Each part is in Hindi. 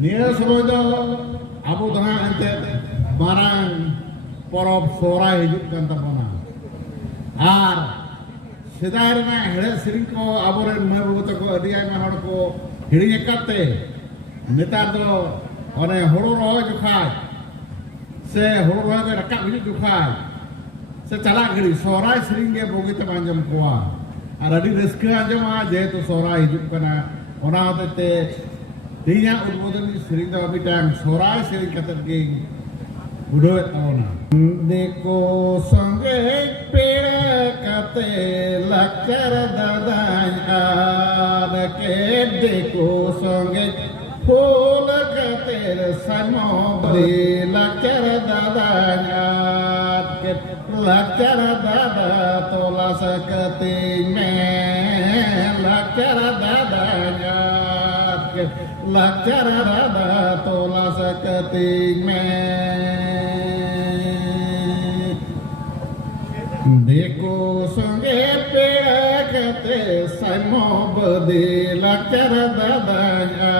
Nia semua itu Abu Dhabi ente barang porop sorai hidup kan tapana. Ar sedar na hele sering ko aboren mabu to ko dia na hor ko hiring ekate netar do one horo roy jukhai se horo roy ke rakap hidup jukhai se chalak giri sorai sering ge bogi te anjam koa ar adi reska anjam a je to sorai hidup kana ona hote Dinya udmodani sering da bitang sorai sering katerge budot tauna deko sange pera kate lakar dadanya ke deko sange phul kate samo de lakar dadanya ke lakar dada tola sakate me lakar dadanya lakar dada tola sakate me देखो संगे पेड़ कते samo बदे lakar dadanya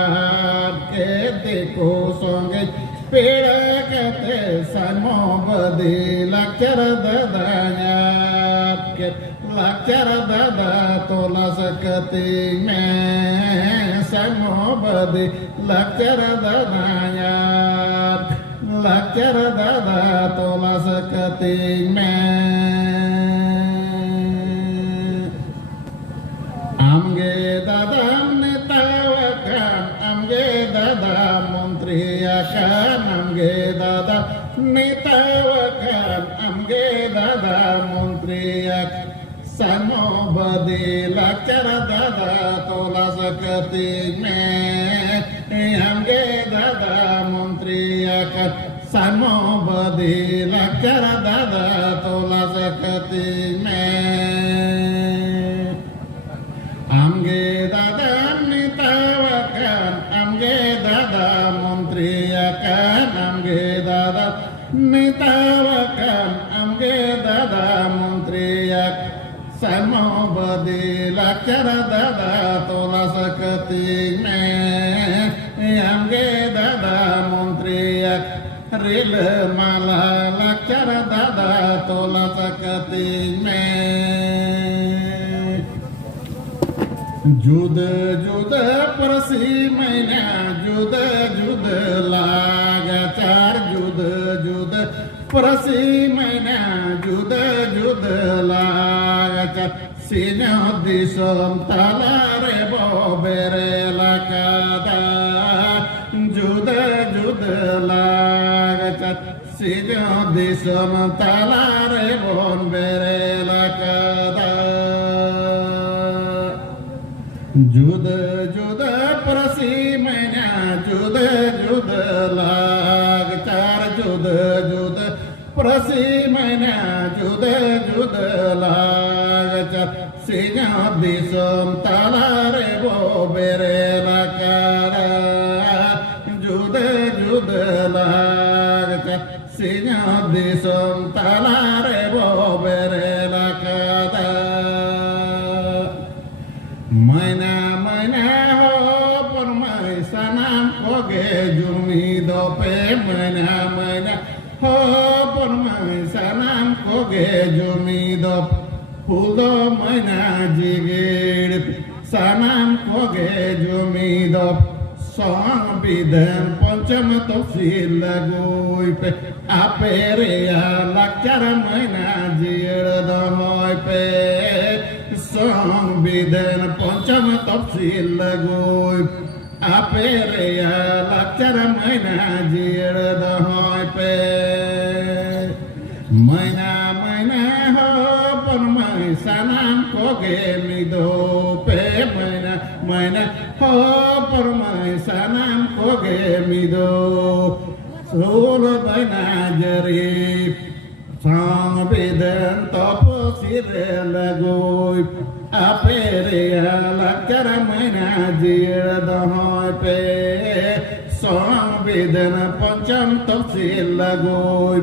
के देखो संगे पेड़ कते samo बदे lakar dadanya के lakar dada tola sakate में samo bade lakar dadanya lakar dada tola sakate में amge dada netawakan amge dada menteri akan amge dada netawakan amge dada menteri akan samo bade lakar dada tola sakate में amge dada menteri akan samo bade lakar dada tola sakate में amge dada netawakan amge dada menteri akan amge dada netawakan amge dada menteri akan samo bade lakar dada tola sakate में amge dada menteri akan rel mala lakar dada tola sakate में जुदा जुदा परसी मैना जुदा जुदा लगातार जुदा जुदा परसी मैना जुदा जुदा लगातार सिनो दिसम तालारे बोबेरे लकादा जुदा जुदा लगातार सिनो दिसम तालारे बोबेरे लकादा जुदा जुदा परसी मैना जुदा जुदा लागतार जुदा जुदा परसी मैना जुदा जुदा लागतार सिना दिसम तालारे बोबेरे लकारा जुदा जुदा लागतार सिना दिसम तालारे बोबेरे लकारा मैना मैना हो परमाई सनाम कोगे जुमी दो पे मैना मैना हो परमाई सनाम कोगे जुमी दो फूलो मैना जिगेड़ सनाम कोगे जुमी दो संविधान पंचम तफसील लगोई पे आपेरिया lakar मैना जिगेड़ दो होय पे संविधान पंचम तफसील लगोई आपेरिया lakar मैना जिगेड़ दो होय पे मैना मैना हो परमाई सनाम कोगे मिदो पे मैना मैना हो परमाई सनाम कोगे मिदो सोल बैना जरीफ संविधान तपसील लगोई आपेरिया lakar मैना जिगेड़ दो होय पे संविधान पंचम तफसील लगोई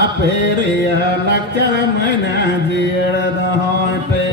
आपेरिया lakar मैना जिगेड़ दो होय पे